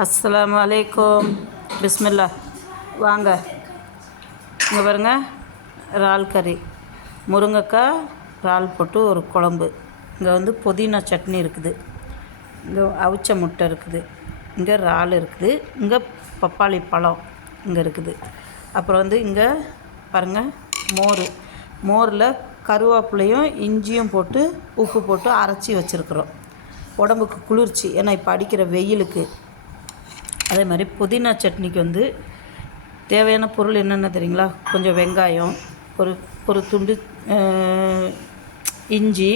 அஸ்ஸலாமு அலைக்கும். பிஸ்மில்லா. வாங்க, இங்கே பாருங்கள், இறால் கறி, முருங்கைக்காய் இறால் போட்டு ஒரு குழம்பு. இங்கே வந்து புதினா சட்னி இருக்குது, இங்கே அவிச்ச முட்டை இருக்குது, இங்கே இறால் இருக்குது, இங்கே பப்பாளி பழம் இங்கே இருக்குது. அப்புறம் வந்து இங்கே பாருங்கள், மோரில் கருவேப்பிலையும் இஞ்சியும் போட்டு உப்பு போட்டு அரைச்சி வச்சுருக்குறோம். உடம்புக்கு குளிர்ச்சி, ஏன்னா இப்போ அடிக்கிற வெயிலுக்கு. அதே மாதிரி புதினா சட்னிக்கு வந்து தேவையான பொருள் என்னென்ன தெரியுங்களா? கொஞ்சம் வெங்காயம், ஒரு துண்டு இஞ்சி,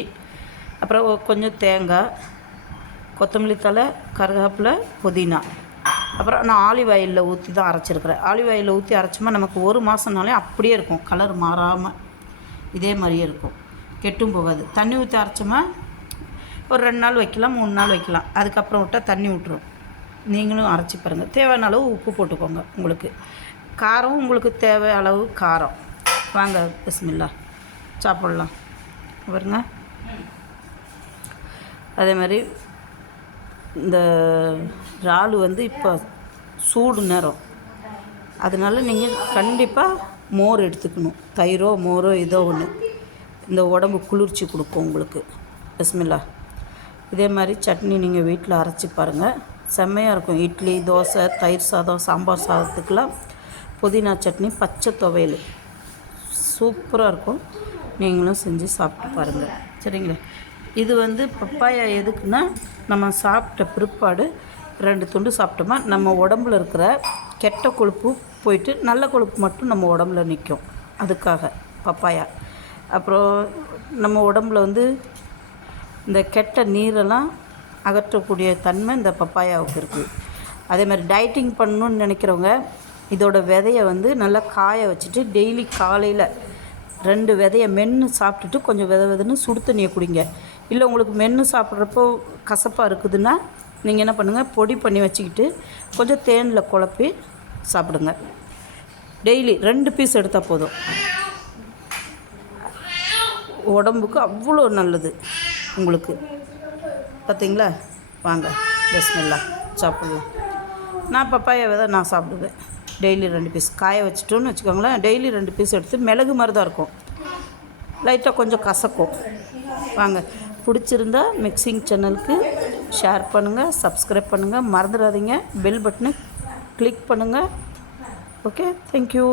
அப்புறம் கொஞ்சம் தேங்காய், கொத்தமல்லி தழை, கருவேப்பிலை, புதினா. அப்புறம் நான் ஆலிவ் ஆயிலில் ஊற்றி தான் அரைச்சிருக்கிறேன். ஆலிவ் ஆயிலில் ஊற்றி அரைச்சோமா நமக்கு ஒரு மாதம்னாலே அப்படியே இருக்கும், கலர் மாறாமல் இதே மாதிரியே இருக்கும், கெட்டும் போகாது. தண்ணி ஊற்றி அரைச்சோமா ஒரு 2 நாள் வைக்கலாம், 3 நாள் வைக்கலாம். அதுக்கப்புறம் விட்டால் தண்ணி விட்டுரும். நீங்களும் அரைச்சி பாருங்கள். தேவையான அளவு உப்பு போட்டுக்கோங்க. உங்களுக்கு காரம், உங்களுக்கு தேவை அளவு காரம். வாங்க, பிஸ்மில்லா, சாப்பிட்லாம். பாருங்க, அதே மாதிரி இந்த இறால் வந்து இப்போ சூடு நேரம், அதனால நீங்கள் கண்டிப்பாக மோர் எடுத்துக்கணும். தயிரோ மோரோ ஏதோ ஒன்று, இந்த உடம்பு குளிர்ச்சி கொடுக்கும் உங்களுக்கு. பிஸ்மில்லா. இதே மாதிரி சட்னி நீங்கள் வீட்டில் அரைச்சி பாருங்கள், செம்மையாக இருக்கும். இட்லி, தோசை, தயிர் சாதம், சாம்பார் சாதத்துக்கெலாம் புதினா சட்னி, பச்சை துவையல் சூப்பராக இருக்கும். நீங்களும் செஞ்சு சாப்பிட்டு பாருங்கள், சரிங்களா? இது வந்து பப்பாயா எதுக்குன்னா, நம்ம சாப்பிட்ட பிற்பாடு 2 துண்டு சாப்பிட்டோமா நம்ம உடம்புல இருக்கிற கெட்ட கொழுப்பு போயிட்டு நல்ல கொழுப்பு மட்டும் நம்ம உடம்புல நிற்கும். அதுக்காக பப்பாயா. அப்புறம் நம்ம உடம்புல வந்து இந்த கெட்ட நீரெல்லாம் அகற்றக்கூடிய தன்மை இந்த பப்பாயாவுக்கு இருக்குது. அதே மாதிரி டயட்டிங் பண்ணணுன்னு நினைக்கிறவங்க இதோட விதையை வந்து நல்லா காய வச்சுட்டு டெய்லி காலையில் 2 விதையை மென்று சாப்பிட்டுட்டு கொஞ்சம் வெதுன்னு சுடு தண்ணியை குடிங்க. இல்லை உங்களுக்கு மென்று சாப்பிட்றப்போ கசப்பாக இருக்குதுன்னா நீங்கள் என்ன பண்ணுங்கள், பொடி பண்ணி வச்சுக்கிட்டு கொஞ்சம் தேனில் குழப்பி சாப்பிடுங்க. டெய்லி 2 பீஸ் எடுத்தால் போதும், உடம்புக்கு அவ்வளோ நல்லது உங்களுக்கு. பார்த்தீங்களா? வாங்க, பிஸ்மில்லா, சாப்பிட்லாம். நான் பப்பாயா விதை நான் சாப்பிடுவேன். டெய்லி 2 பீஸ் காய வச்சுட்டோன்னு வச்சுக்கோங்களேன். டெய்லி 2 பீஸ் எடுத்து, மிளகு மாதிரி தான் இருக்கும், லைட்டாக கொஞ்சம் கசக்கும். வாங்க, பிடிச்சிருந்தா மிக்சிங் சேனலுக்கு ஷேர் பண்ணுங்கள், சப்ஸ்கிரைப் பண்ணுங்கள், மறந்துடாதீங்க. பெல் பட்டனை கிளிக் பண்ணுங்கள். Okay, thank you.